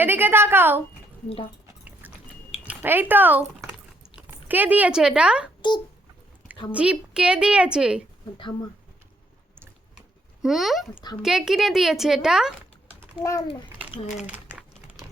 এদিকে তাকাও। এই তো কে দিয়েছে এটা? জিপ কে দিয়েছে? কে কিনে দিয়েছে এটা?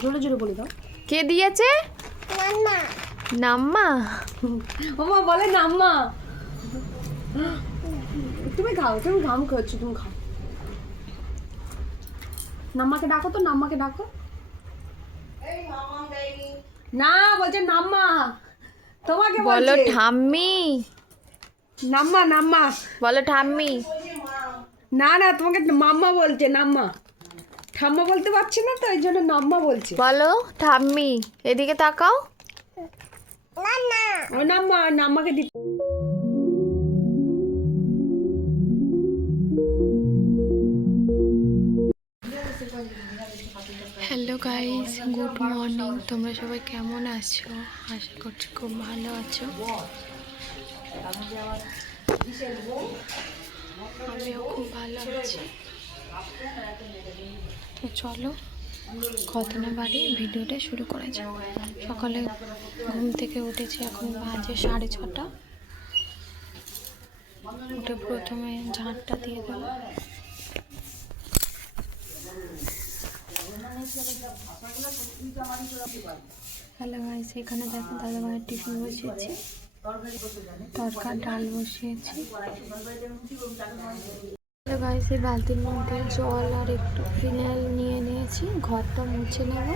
জোরে জোরে বলে দাও। কে দিয়েছে? নাম্মা। ওমা বলে নাম্মা। তুমি খাও, তুমি ঘাম করছো, তুমি খাও। নাম্মাকে ডাকো তো, নাম্মাকে ডাকো। না বলছে নাম্মা, তোমাকে বলো বলছে ঠাম্মি। নাম্মা নাম্মা। বলো ঠাম্মি। না না, তোমাকে মাম্মা বলছে, নাম্মা। ঠাম্মা বলতে পারছি না তো, এই জন্য নাম্মা বলছে। বলো ঠাম্মি। এদিকে তাকাও। ও নাম্মা, নাম্মাকে দিতে। Hello guys, good morning. তোমরা সবাই কেমন আছো? আশা করছি খুব ভালো আছো। আমিও খুব ভালো আছি। তো চলো কথা না বাড়ি ভিডিওটা শুরু করা যাক। সকালে ঘুম থেকে উঠেছি, এখন বাজে 6:30। উঠে প্রথমে ঝাঁটটা দিয়ে দেবো। হ্যালো গাইস, এখানে দেখো দাদা ভাইয়ের টিফিন বসিয়েছি, তরকা ডাল বসিয়েছি। হ্যালো গাইস, এই বালতির মধ্যে জল আর একটু ফিনাইল নিয়ে নিয়েছি, ঘরটা মুছে নেব।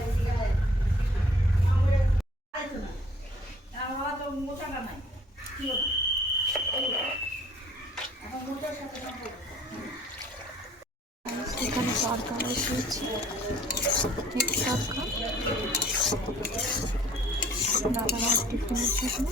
এখানে তরকা বসিয়েছি, তরকা দাদা ভাইয়ের টিফিনের জন্য।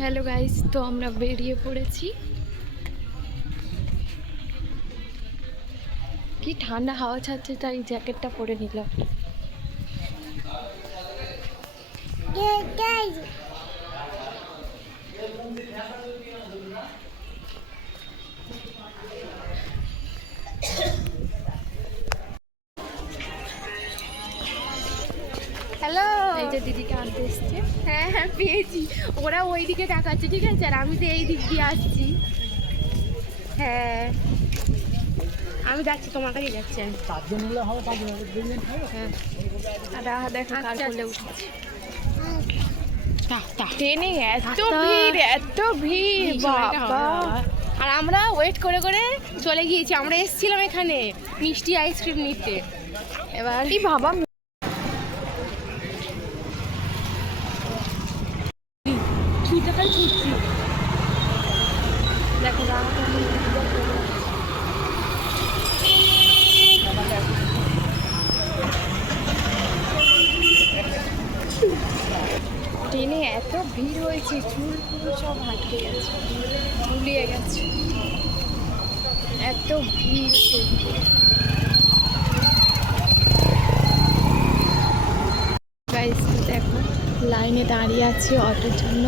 হ্যালো গাইস, তো আমরা বেরিয়ে পড়েছি। কি ঠান্ডা হাওয়া ছাড়ছে, তাই জ্যাকেটটা পরে নিলাম। হ্যালো, এই যে দিদিকে আনতে এসছে। হ্যাঁ হ্যাঁ পেয়েছি, ওরা ওই দিকে তাকাচ্ছে, ঠিক আছে, আর আমি তো এই দিক দিয়ে আসছি। হ্যাঁ আমি যাচ্ছি, তোমার কাছে যাচ্ছি আমি। হ্যাঁ দেখো কার কোলে উঠেছি। ট্রেনে এত ভিড়, এত ভিড় বাবা। আর আমরা ওয়েট করে করে চলে গিয়েছি। আমরা এসেছিলাম এখানে মিষ্টি আইসক্রিম নিতে। এবার কি বাবা, দেখো ট্রেনে এত ভিড় হয়েছে, চুল পুরো সব আটকে গেছে, ঝুলিয়ে গেছে, এত ভিড়। গাইস দেখো, লাইনে দাঁড়িয়ে আছি অটোর জন্য।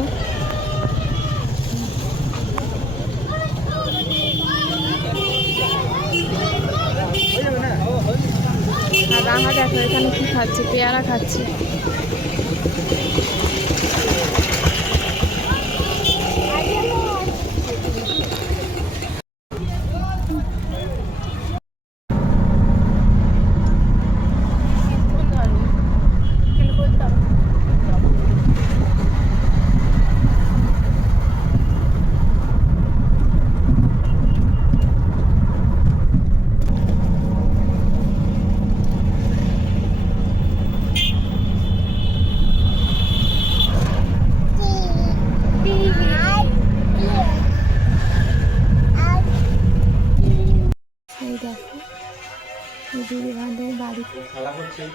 আর রাহা দেখো এখানে কি খাচ্ছে, পেয়ারা খাচ্ছে। দিদি বান্ধব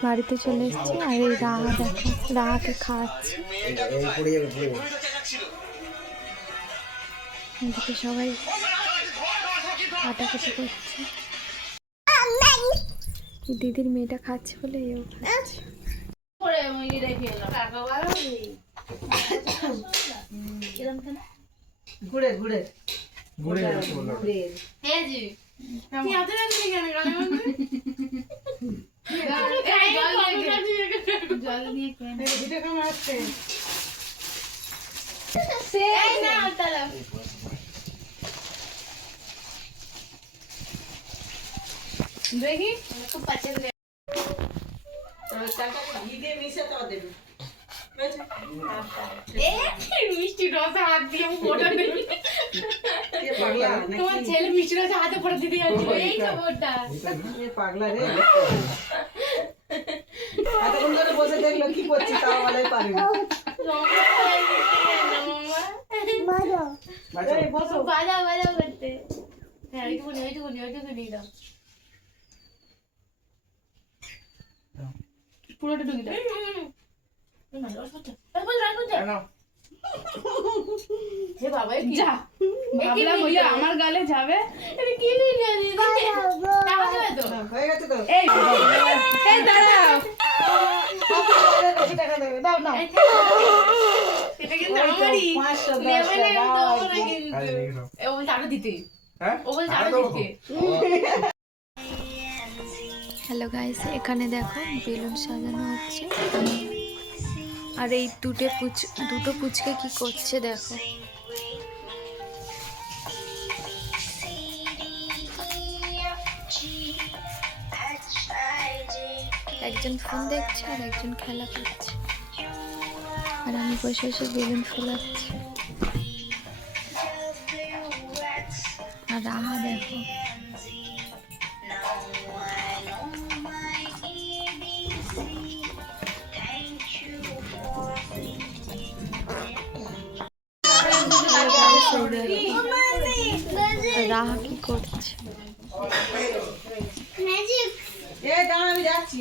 বাড়িতে চলে এসেছি। আর এই রাহা দেখো, রাহাকে খাওয়াচ্ছি। এদিকে সবাই কাটাকাটি করছে। দিদির মেয়েটা খাচ্ছে বলে এও খাচ্ছে। ঘুরে ঘুরে ঘুরে দেখি মিষ্টি রসে হাত দিয়ে ফোটা নেই। তোমার ছেলে মিষ্টি রসে হাতে পড়ে দিতে যাচ্ছে এই খবরটা। পাগলা রে, এতক্ষণ ধরে বসে দেখলো কি করছি তাও বলাই পারি না। বসো বাজাও বাজাও করতে। হ্যাঁ ওইটুকুনি দাও। পুরোটা ঢুকি দাও। আমার গালে যাবে। হয়ে গেছে তো? এই দাঁড়াও, দাও না, এটা কিন্তু আমারই। 500 নেবে না, দাও, দেবো না কিন্তু। ও বলছে আরো দিতে। ও বলছে আরো দিতে। হ্যালো গাইস, এখানে দেখো বেলুন সাজানো হচ্ছে। আর এই দুটো পুচকে কি করছে দেখো। একজন ফোন দেখছে আর একজন খেলা করছে, আর আমি বসে বসে বেলুন ফোলাচ্ছি। আর রাহা দেখো, রাহা কি করছে। আমি যাচ্ছি।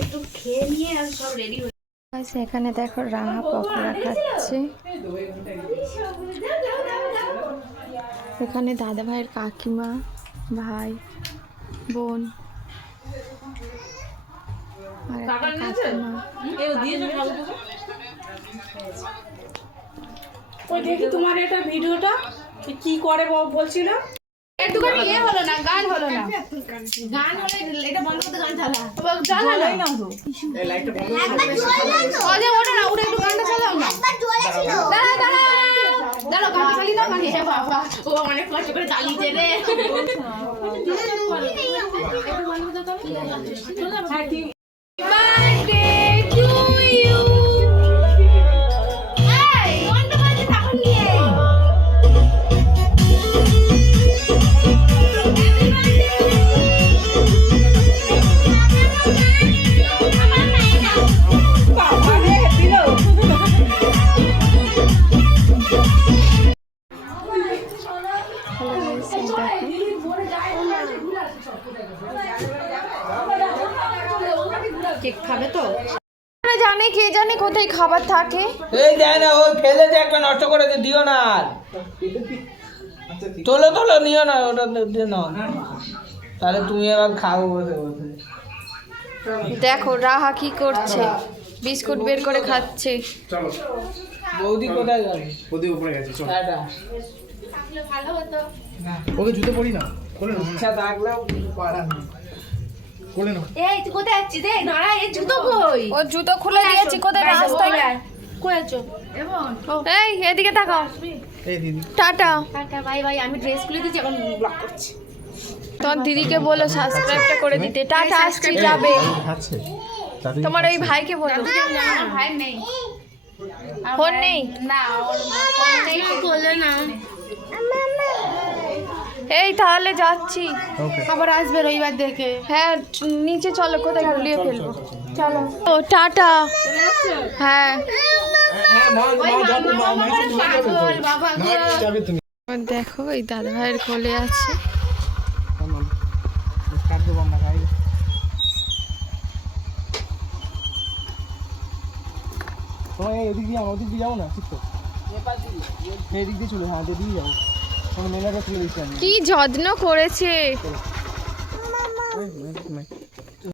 একটু খেয়ে নিয়ে আর সব রেডি হয়ে। এখানে দেখো রাহা পকোড়া খাচ্ছে। এখানে দাদা ভাইয়ের কাকিমা, ভাই, বোন আর একটা কাকিমা। ওই দেখি তোমার এটা ভিডিওটা কি করে বলছিল। একটুখানি ইয়ে হলো না, গান হলো না। গান হলে এটা বন্ধ করতে গান চালা না তো। এই লাইটটা বন্ধ ওরে ওটা না, ওটা একটু গানটা চালাও না। দাঁড়াও গান চালিয়ে দাও। মানে বাবা, ও অনেক কষ্ট করে চালিয়েছে রে। Birthday to you. এই ঘন্টা বাজে তখন নিয়ে। কেক খাবে তো? জানে কে জানে কোথায় খাবার থাকে। এই দেয় না, ওই ফেলে দিয়ে একটা নষ্ট করেছে, দিও না আর। তোলো তোলো, নিও না, ওটা দিয়ে নাও। তাহলে তুমি এবার খাও বসে বসে। দেখো রাহা কি করছে, বিস্কুট বের করে খাচ্ছে। চলো, বৌদি কোথায় যাবে? ওদের উপরে গেছে, চলো। টাটা। ভালো হতো। ওকে জুতো পরি না, কোলে না, ইচ্ছা থাকলেও পারার নেই। কোলে না। এই তুই কোথায় যাচ্ছিস রে? দাঁড়া, এই জুতো কই? ও জুতো খুলে দিয়েছি, কোথায় রাস্তায় কই আছো? এই এদিকে তাকাও। এই দিদি, টাটা টাটা, বাই বাই। আমি ড্রেস খুলে দিয়েছি, এখন ব্লগ করছি। তোমার দিদিকে বলো সাবস্ক্রাইবটা করে দিতে। টাটা, আসছি, যাবে। খাচ্ছে। তোমার ওই ভাইকে বলো। আমার ভাই নেই, ফোন নেই না, ফোন নেই, বলে না। এই তাহলে যাচ্ছি, আবার আসবে রবিবার দেখে। হ্যাঁ নিচে চলো, কোথায় ঘুরিয়ে ফেলবো। চলো ও টাটা। হ্যাঁ দেখো এই দাদা ভাইয়ের কোলে আছে। তোমার এদিক দিয়ে ওদিক দিয়ে যাবো না ঠিক তো এই দিক দিয়ে চলো হ্যাঁ এদিক দিয়ে যাবো তোমার মেলাটা খুলে দিচ্ছি আমি কি যত্ন করেছে।